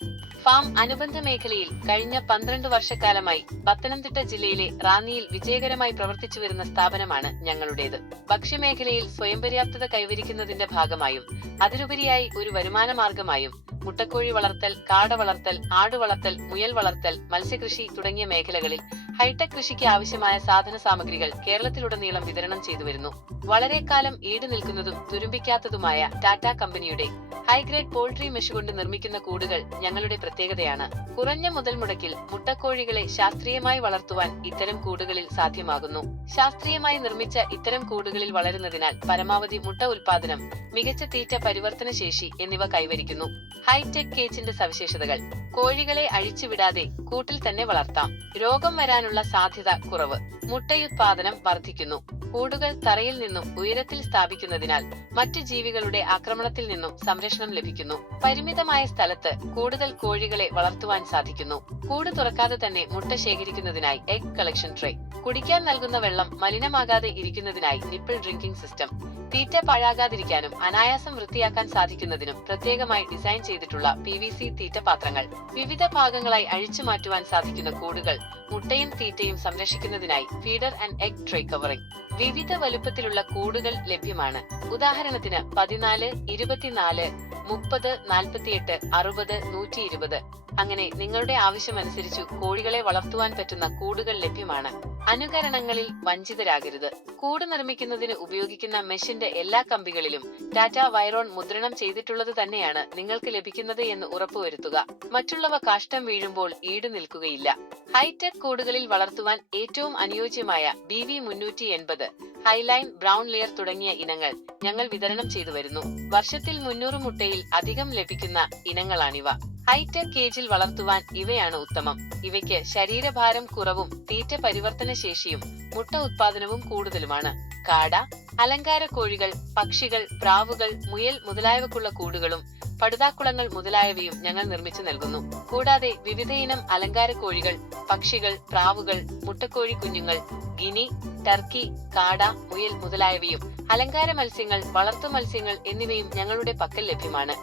Farm അനുബന്ധ മേഖലയിൽ കഴിഞ്ഞ 12 വർഷക്കാലമായി പത്തനംതിട്ട ജില്ലയിലെ റാന്നിയിൽ വിജയകരമായി പ്രവർത്തിച്ചു വരുന്ന സ്ഥാപനമാണ് ഞങ്ങളുടേത്. ഭക്ഷ്യമേഖലയിൽ സ്വയം പര്യാപ്തത കൈവരിക്കുന്നതിന്റെ ഭാഗമായും അതിലുപരിയായി ഒരു വരുമാന മാർഗമായും മുട്ടക്കോഴി വളർത്തൽ, കാട വളർത്തൽ, ആടുവളർത്തൽ, മുയൽ വളർത്തൽ, മത്സ്യകൃഷി തുടങ്ങിയ മേഖലകളിൽ ഹൈടെക് കൃഷിക്ക് ആവശ്യമായ സാധന സാമഗ്രികൾ കേരളത്തിലുടനീളം വിതരണം ചെയ്തുവരുന്നു. വളരെ കാലം ഈട് നിൽക്കുന്നതും തുരുമ്പിക്കാത്തതുമായ ടാറ്റ കമ്പനിയുടെ ഹൈഗ്രേഡ് പോൾട്രി മെഷ് കൊണ്ട് നിർമ്മിക്കുന്ന കൂടുകൾ ഞങ്ങളുടെ പ്രത്യേകതയാണ്. കുറഞ്ഞ മുതൽ മുടക്കിൽ മുട്ടക്കോഴികളെ ശാസ്ത്രീയമായി വളർത്തുവാൻ ഇത്തരം കൂടുകളിൽ സാധ്യമാകുന്നു. ശാസ്ത്രീയമായി നിർമ്മിച്ച ഇത്തരം കൂടുകളിൽ വളരുന്നതിനാൽ പരമാവധി മുട്ട ഉൽപാദനം, മികച്ച തീറ്റ പരിവർത്തന ശേഷി എന്നിവ കൈവരിക്കുന്നു. ഹൈടെക് കേജിന്റെ സവിശേഷതകൾ: കോഴികളെ അഴിച്ചുവിടാതെ കൂട്ടിൽ തന്നെ വളർത്താം. രോഗം വരാനുള്ള സാധ്യത കുറവ്. മുട്ടയുത്പാദനം വർദ്ധിക്കുന്നു. കൂടുകൾ തറയിൽ നിന്നും ഉയരത്തിൽ സ്ഥാപിക്കുന്നതിനാൽ മറ്റു ജീവികളുടെ ആക്രമണത്തിൽ നിന്നും സംരക്ഷണം ലഭിക്കുന്നു. പരിമിതമായ സ്ഥലത്ത് കൂടുതൽ കോഴികളെ വളർത്തുവാൻ സാധിക്കുന്നു. കൂട് തുറക്കാതെ തന്നെ മുട്ട ശേഖരിക്കുന്നതിനായി എഗ് കളക്ഷൻ ട്രേ. കുടിക്കാൻ നൽകുന്ന വെള്ളം മലിനമാകാതെ ഇരിക്കുന്നതിനായി നിപ്പിൾ ഡ്രിങ്കിംഗ് സിസ്റ്റം. തീറ്റ പാഴാകാതിരിക്കാനും അനായാസം വൃത്തിയാക്കാൻ സാധിക്കുന്നതിനും പ്രത്യേകമായി ഡിസൈൻ ചെയ്തിട്ടുള്ള PVC തീറ്റ പാത്രങ്ങൾ. വിവിധ ഭാഗങ്ങളായി അഴിച്ചു മാറ്റുവാൻ സാധിക്കുന്ന കൂടുകൾ. മുട്ടയും തീറ്റയും സംരക്ഷിക്കുന്നതിനായി feeder and egg tray covering. വിവിധ വലുപ്പത്തിലുള്ള കൂടുകൾ ലഭ്യമാണ്. ഉദാഹരണത്തിന് 14, 24, 30, 48, 60, 120 അങ്ങനെ നിങ്ങളുടെ ആവശ്യമനുസരിച്ചു കോഴികളെ വളർത്തുവാൻ പറ്റുന്ന കൂടുകൾ ലഭ്യമാണ്. അനുകരണങ്ങളിൽ വഞ്ചിതരാകരുത്. കൂട് നിർമ്മിക്കുന്നതിന് ഉപയോഗിക്കുന്ന മെഷിന്റെ എല്ലാ കമ്പികളിലും ടാറ്റ വൈറോൺ മുദ്രണം ചെയ്തിട്ടുള്ളത് തന്നെയാണ് നിങ്ങൾക്ക് ലഭിക്കുന്നത് എന്ന് ഉറപ്പുവരുത്തുക. മറ്റുള്ളവ കാഷ്ടം വീഴുമ്പോൾ ഈട് നിൽക്കുകയില്ല. ഹൈടെക് കൂടുകളിൽ വളർത്തുവാൻ ഏറ്റവും അനുയോജ്യമായ BV 380, ഹൈലൈൻ, ബ്രൗൺ ലെയർ തുടങ്ങിയ ഇനങ്ങൾ ഞങ്ങൾ വിതരണം ചെയ്തു വരുന്നു. വർഷത്തിൽ 300 മുട്ടയിൽ അധികം ലഭിക്കുന്ന ഇനങ്ങളാണിവ. ഹൈടെക് കേജിൽ വളർത്തുവാൻ ഇവയാണ് ഉത്തമം. ഇവയ്ക്ക് ശരീരഭാരം കുറവും തീറ്റ പരിവർത്തന ശേഷിയും മുട്ട ഉത്പാദനവും കൂടുതലുമാണ്. കാട, അലങ്കാര കോഴികൾ, പക്ഷികൾ, പ്രാവുകൾ, മുയൽ മുതലായവക്കുള്ള കൂടുകളും പടുതാക്കുളങ്ങൾ മുതലായവയും ഞങ്ങൾ നിർമ്മിച്ചു നൽകുന്നു. കൂടാതെ വിവിധയിനം അലങ്കാര കോഴികൾ, പക്ഷികൾ, പ്രാവുകൾ, മുട്ടക്കോഴി കുഞ്ഞുങ്ങൾ, ഗിനി, ടർക്കി, കാട, മുയൽ മുതലായവയും അലങ്കാര മത്സ്യങ്ങൾ, വളർത്തു മത്സ്യങ്ങൾ എന്നിവയും ഞങ്ങളുടെ പക്കൽ ലഭ്യമാണ്.